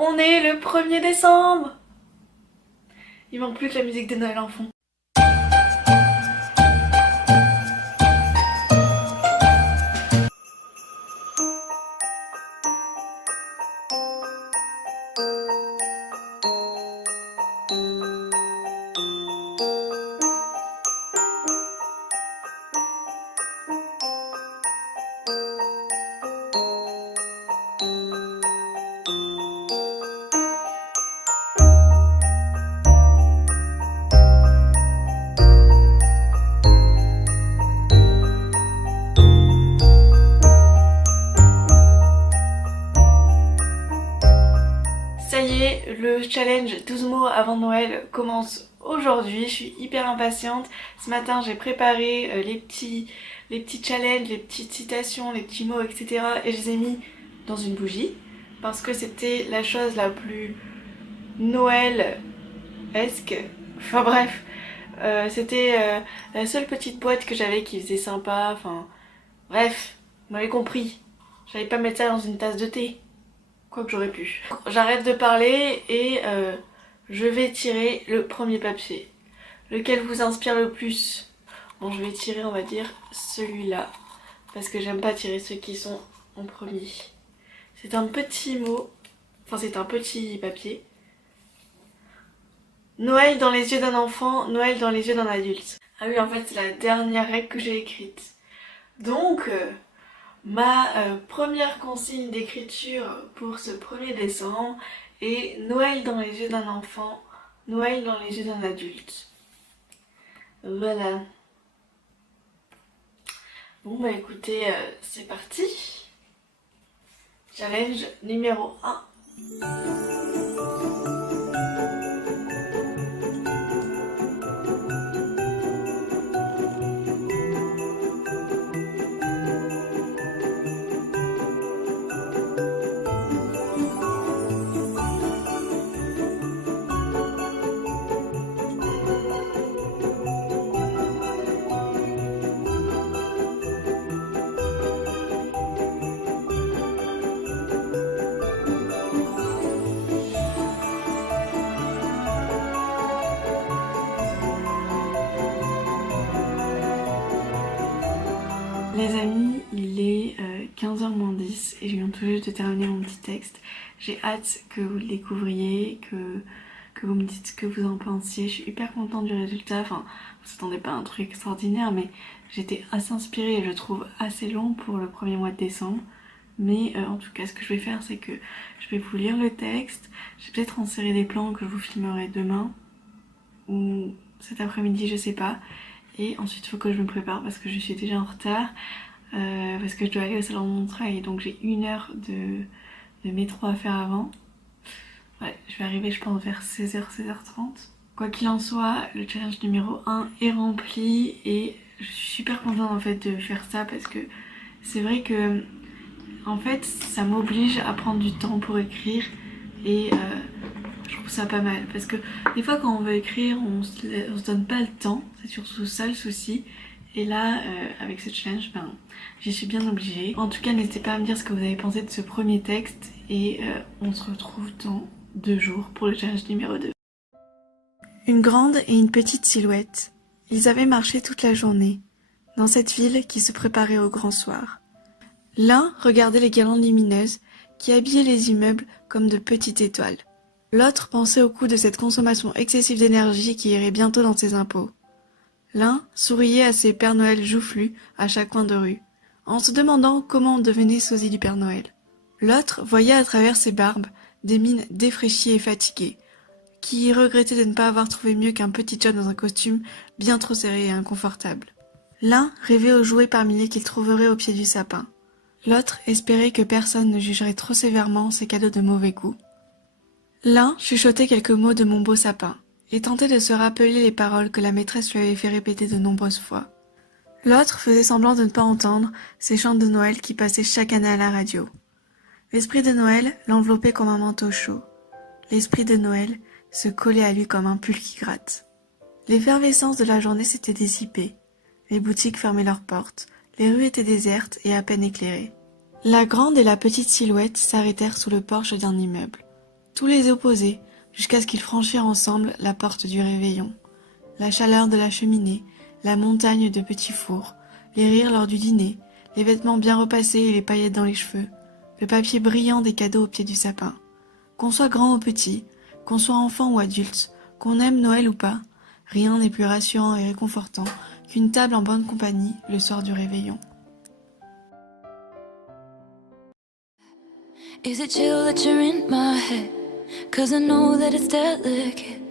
On est le 1er décembre. Il manque plus que la musique de Noël en fond. Ça y est, le challenge 12 mots avant Noël commence aujourd'hui. Je suis hyper impatiente. Ce matin, j'ai préparé les petits challenges, les petites citations, les petits mots, etc. Et je les ai mis dans une bougie parce que c'était la chose la plus Noël-esque. Enfin bref, c'était la seule petite boîte que j'avais qui faisait sympa. Enfin bref, vous m'avez compris. J'allais pas mettre ça dans une tasse de thé. Quoique j'aurais pu. J'arrête de parler et je vais tirer le premier papier. Lequel vous inspire le plus? Bon, je vais tirer, on va dire, celui-là. Parce que j'aime pas tirer ceux qui sont en premier. C'est un petit mot. Enfin, c'est un petit papier. Noël dans les yeux d'un enfant, Noël dans les yeux d'un adulte. Ah oui, en fait, c'est la dernière règle que j'ai écrite. Donc... ma première consigne d'écriture pour ce 1er décembre est Noël dans les yeux d'un enfant, Noël dans les yeux d'un adulte. Voilà. Bon bah écoutez, c'est parti. Challenge numéro 1. Les amis, il est 15h moins 10 et je viens tout juste de terminer mon petit texte. J'ai hâte que vous le découvriez, que vous me dites ce que vous en pensiez. Je suis hyper contente du résultat. Enfin, vous attendez pas un truc extraordinaire, mais j'étais assez inspirée et je trouve assez long pour le premier mois de décembre. Mais en tout cas, ce que je vais faire, c'est que je vais vous lire le texte. Je vais peut-être insérer des plans que je vous filmerai demain ou cet après-midi, je sais pas. Et ensuite il faut que je me prépare parce que je suis déjà en retard, parce que je dois aller au salon de mon travail, donc j'ai 1 heure de métro à faire avant. Ouais, je vais arriver je pense vers 16h, 16h30. Quoi qu'il en soit, le challenge numéro 1 est rempli et je suis super contente en fait de faire ça parce que c'est vrai que en fait ça m'oblige à prendre du temps pour écrire et je trouve ça pas mal parce que des fois quand on veut écrire on se donne pas le temps, c'est surtout ça le souci. Et là avec ce challenge j'y suis bien obligée. En tout cas n'hésitez pas à me dire ce que vous avez pensé de ce premier texte et on se retrouve dans 2 jours pour le challenge numéro 2. Une grande et une petite silhouette, ils avaient marché toute la journée dans cette ville qui se préparait au grand soir. L'un regardait les guirlandes lumineuses qui habillaient les immeubles comme de petites étoiles. L'autre pensait au coût de cette consommation excessive d'énergie qui irait bientôt dans ses impôts. L'un souriait à ses Pères Noël joufflus à chaque coin de rue, en se demandant comment on devenait sosie du Père Noël. L'autre voyait à travers ses barbes des mines défraîchies et fatiguées, qui regrettaient de ne pas avoir trouvé mieux qu'un petit job dans un costume bien trop serré et inconfortable. L'un rêvait aux jouets par milliers qu'il trouverait au pied du sapin. L'autre espérait que personne ne jugerait trop sévèrement ses cadeaux de mauvais goût. L'un chuchotait quelques mots de Mon beau sapin, et tentait de se rappeler les paroles que la maîtresse lui avait fait répéter de nombreuses fois. L'autre faisait semblant de ne pas entendre ces chants de Noël qui passaient chaque année à la radio. L'esprit de Noël l'enveloppait comme un manteau chaud. L'esprit de Noël se collait à lui comme un pull qui gratte. L'effervescence de la journée s'était dissipée. Les boutiques fermaient leurs portes, les rues étaient désertes et à peine éclairées. La grande et la petite silhouette s'arrêtèrent sous le porche d'un immeuble. tous les opposés, jusqu'à ce qu'ils franchirent ensemble la porte du réveillon. La chaleur de la cheminée, la montagne de petits fours, les rires lors du dîner, les vêtements bien repassés et les paillettes dans les cheveux, le papier brillant des cadeaux au pied du sapin. Qu'on soit grand ou petit, qu'on soit enfant ou adulte, qu'on aime Noël ou pas, rien n'est plus rassurant et réconfortant qu'une table en bonne compagnie le soir du réveillon. Is it chill that you're in my head? 'Cause I know that it's delicate.